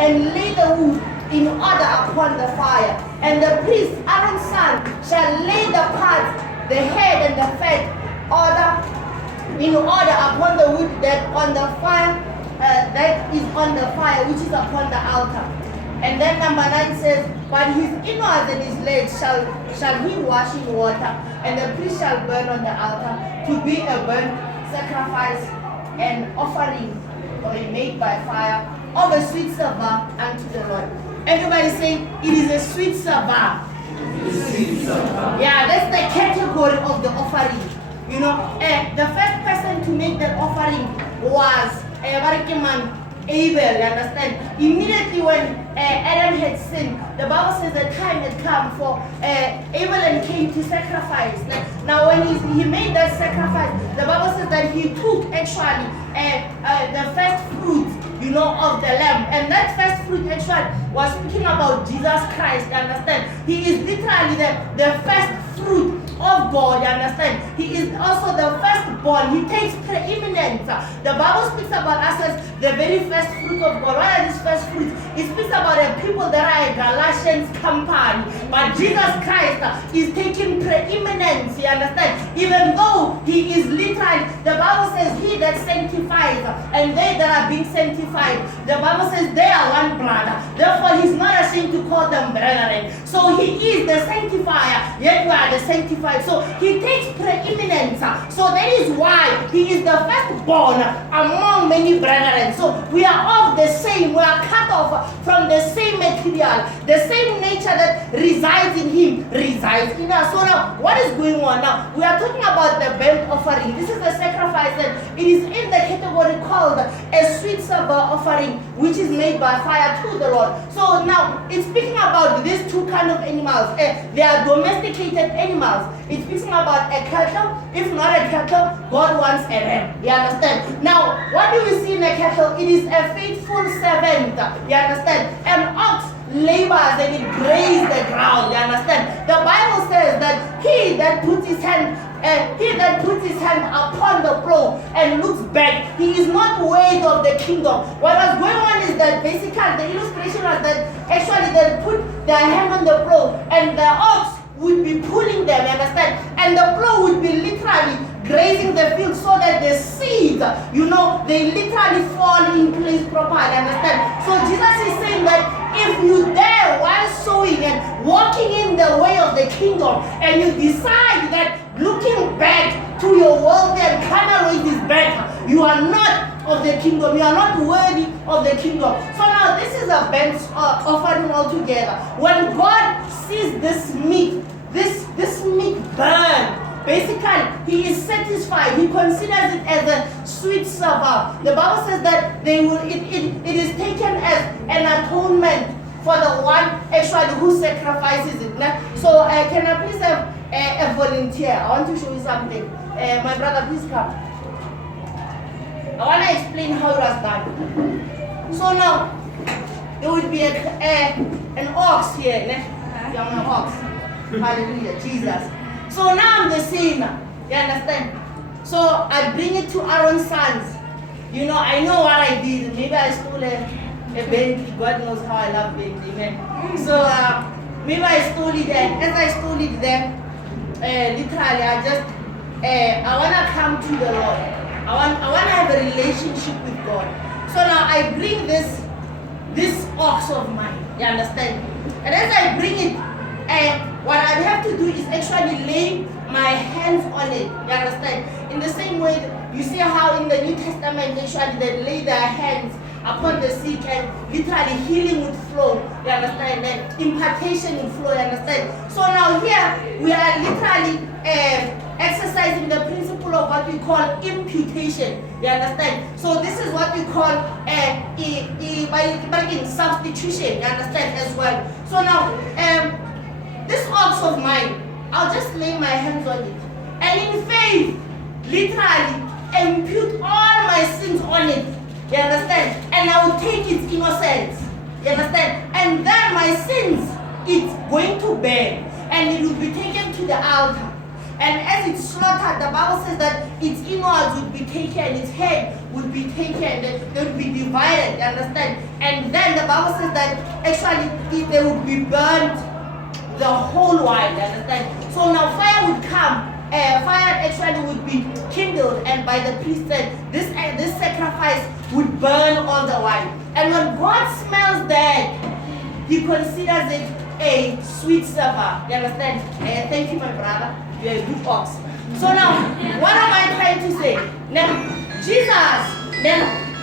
and lay the wood in order upon the fire. And the priest, Aaron's son, shall lay the parts, the head and the fat, in order upon the wood that on the fire, that is on the fire, which is upon the altar. And then number 9 says, but his innards and his legs shall he wash in water, and the priest shall burn on the altar to be a burnt sacrifice and offering made by fire of a sweet savour unto the Lord. Everybody say, it is a sweet savour. Yeah, that's the category of the offering. You know, the first person to make that offering was Abel, you understand? Immediately when Adam had sinned, the Bible says the time had come for Abel and Cain to sacrifice. Now when he made that sacrifice, the Bible says that he took actually the first fruit, you know, of the lamb. And that first fruit actually was speaking about Jesus Christ, you understand? He is literally the first fruit of God, you understand? He is also the firstborn. He takes preeminence. The Bible speaks about us as the very first fruit of God. What are these first fruits? It speaks about the people that are a Galatians company. But Jesus Christ is taking preeminence, you understand? Even though he is literally, the Bible says he that sanctifies and they that are being sanctified. The Bible says they are one brother. Therefore, he's not ashamed to call them brethren. So he is the sanctifier, yet we are the sanctified. So he takes preeminence. So that is why he is the firstborn among many brethren. So we are of the same, we are cut off from the same material. The same nature that resides in him resides in us. So now, what is going on now? We are talking about the burnt offering. This is the sacrifice, and it is in the category called a sweet savour offering, which is made by fire to the Lord. So now, it's speaking about these two kind of animals. They are domesticated animals. It's speaking about a cattle. If not a cattle, God wants a ram. You understand? Now, what do we see in a cattle? It is a faithful servant. You understand? An ox labors and it grazes the ground. You understand? The Bible says that he that puts his hand upon the plow and looks back, he is not worthy of the kingdom. What was going on is that basically the illustration was that actually they put their hand on the plow and the ox would be pulling them, you understand? And the plow would be literally grazing the field so that the seeds, you know, they literally fall in place properly, understand? So Jesus is saying that if you dare while sowing and walking in the way of the kingdom, and you decide that looking back to your world and carnal ways is better, you are not of the kingdom, you are not worthy of the kingdom. So now this is a burnt offering altogether. When God sees this meat, this meat burn, basically he is satisfied. He considers it as a sweet savour. The Bible says that it is taken as an atonement for the one actually who sacrifices it. So can I please have a volunteer? I want to show you something. My brother, please come. I want to explain how it was done. So now, there would be an ox here, young ox. Hallelujah, Jesus. So now I'm the sinner. You understand? So I bring it to Aaron's sons. You know, I know what I did. Maybe I stole a Bentley. God knows how I love Bentley. Amen. So maybe I stole it, and as I stole it, then literally I want to come to the Lord. I want to have a relationship with God. So now I bring this ox of mine. You understand? And as I bring it, what I have to do is actually lay my hands on it. You understand? In the same way, you see how in the New Testament actually they lay their hands upon the sick and literally healing would flow. You understand? And impartation would flow. You understand? So now here we are literally exercising the principle of what we call imputation. You understand? So this is what we call substitution. You understand as well? So now this ox of mine, I'll just lay my hands on it, and in faith, literally impute all my sins on it. You understand? And I will take its innocence. You understand? And then my sins, it's going to bear, and it will be taken to the altar. And as it's slaughtered, the Bible says that its innards would be taken, its head would be taken, they would be divided, you understand? And then the Bible says that actually they would be burnt the whole while, you understand? So now fire would come, fire actually would be kindled, and by the priest said, this sacrifice would burn all the while. And when God smells that, he considers it a sweet savor. You understand? Thank you, my brother. You're a good ox. So now, what am I trying to say? Now, Jesus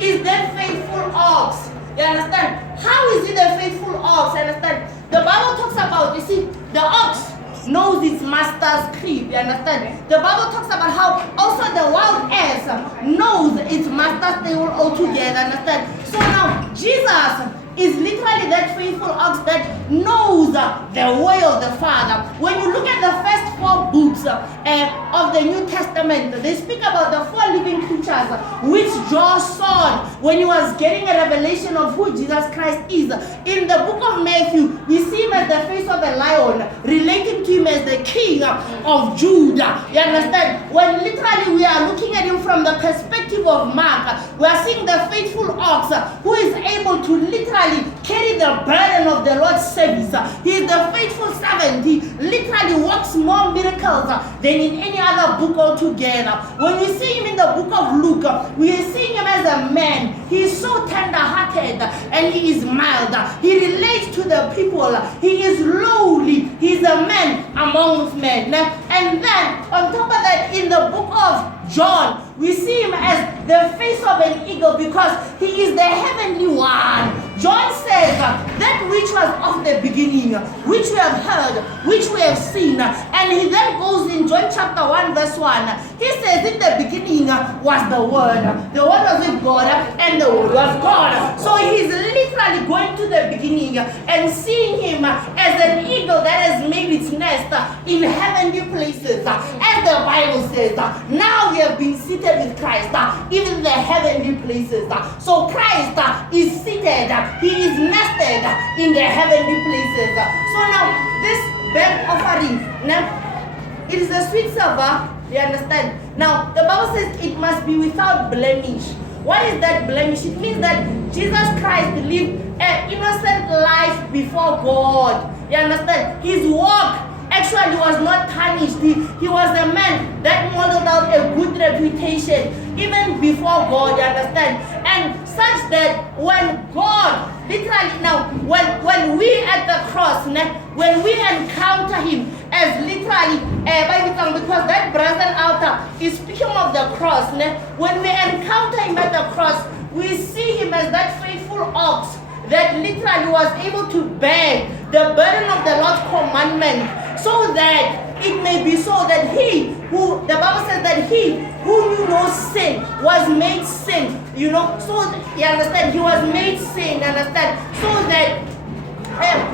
is that faithful ox. You understand? How is it a faithful ox? You understand? The Bible talks about, you see, the ox knows its master's crib. You understand? The Bible talks about how also the wild ass knows its master's stable altogether. Understand? So now, Jesus is literally that faithful ox that knows the way of the Father. When you look at the first 4 books of the New Testament, they speak about the 4 living creatures which John saw when he was getting a revelation of who Jesus Christ is. In the book of Matthew, we see him as the face of a lion, relating to him as the king of Judah. You understand? When literally we are looking at him from the perspective of Mark, we are seeing the faithful ox who is able to literally carry the burden of the Lord's service. He is the faithful servant. He literally works more miracles than in any other book altogether. When we see him in the book of Luke, we are seeing him as a man. He is so tender-hearted and he is mild. He relates to the people. He is lowly. He is a man amongst men. And then on top of that, in the book of John, we see him as the face of an eagle because he is the heavenly one. John says that which was of the beginning, which we have heard, which we have seen. And he then goes in John chapter 1 verse 1. He says in the beginning was the Word. The Word was with God and the Word was God. So he's literally going to the beginning and seeing him as an eagle that has made its nest in heavenly places. As the Bible says, now we have been seated with Christ, even in the heavenly places. So Christ is seated, he is nested in the heavenly places. So now this burnt offering, it is a sweet savor, you understand? Now the Bible says it must be without blemish. What is that blemish? It means that Jesus Christ lived an innocent life before God. You understand? His walk actually was not tarnished. He was a man that modeled out a good reputation even before God, you understand? And such that when God, literally now, when we at the cross, when we encounter him as literally, because that brazen altar is speaking of the cross, when we encounter him at the cross, we see him as that faithful ox that literally was able to bear the burden of the Lord's commandment, so that it may be so that he who, the Bible says that he who knew no sin was made sin, you know, so you understand, he was made sin, understand, so that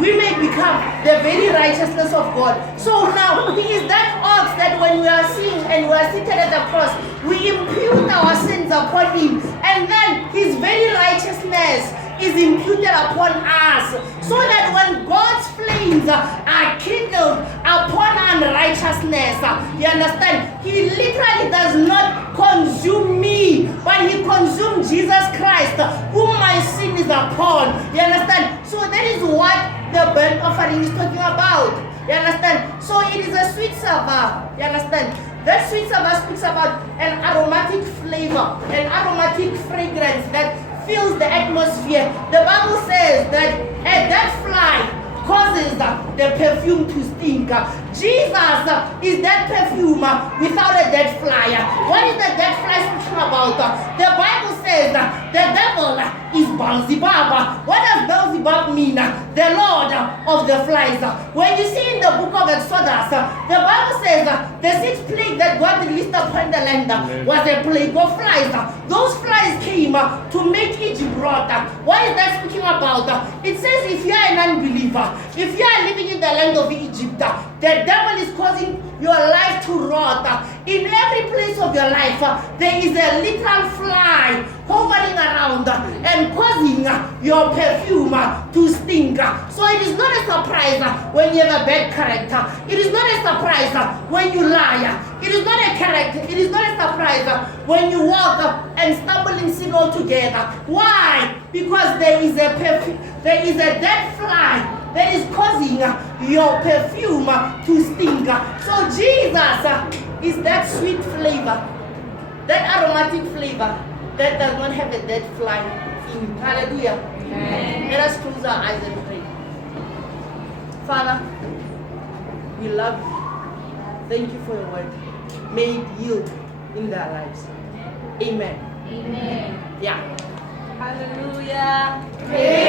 we may become the very righteousness of God. So now he is that ox that when we are seeing and we are seated at the cross, we impute our sins upon him, and then his very righteousness is imputed upon us, so that when God's flames are kindled upon unrighteousness, you understand, he literally does not consume me, but he consumed Jesus Christ, whom my sin is upon. You understand? So that is what the burnt offering is talking about. You understand? So it is a sweet savor. You understand? That sweet savor speaks about an aromatic flavor, an aromatic fragrance that fills the atmosphere. The Bible says that that fly causes the perfume to stink. Jesus is that perfume without a dead fly. What is the dead fly speaking about? The Bible says the devil is Beelzebub. What does Beelzebub mean? The Lord of the flies. When you see in the book of Exodus, the Bible says the 6th plague that God released upon the land was a plague of flies. Those flies came to make Egypt rot. What is that speaking about? It says if you are an unbeliever, if you are living in the land of Egypt, the devil is causing your life to rot. In every place of your life, there is a little fly hovering around and causing your perfume to stink. So it is not a surprise when you have a bad character. It is not a surprise when you lie. It is not a character. It is not a surprise when you walk and stumble in sin altogether. Why? Because there is a dead fly that is causing your perfume to stink. So Jesus is that sweet flavor, that aromatic flavor that does not have a dead fly in. Hallelujah. Amen. Let us close our eyes and pray. Father, we love you. Thank you for your word. May it yield in their lives. Amen. Amen. Yeah. Hallelujah. Amen.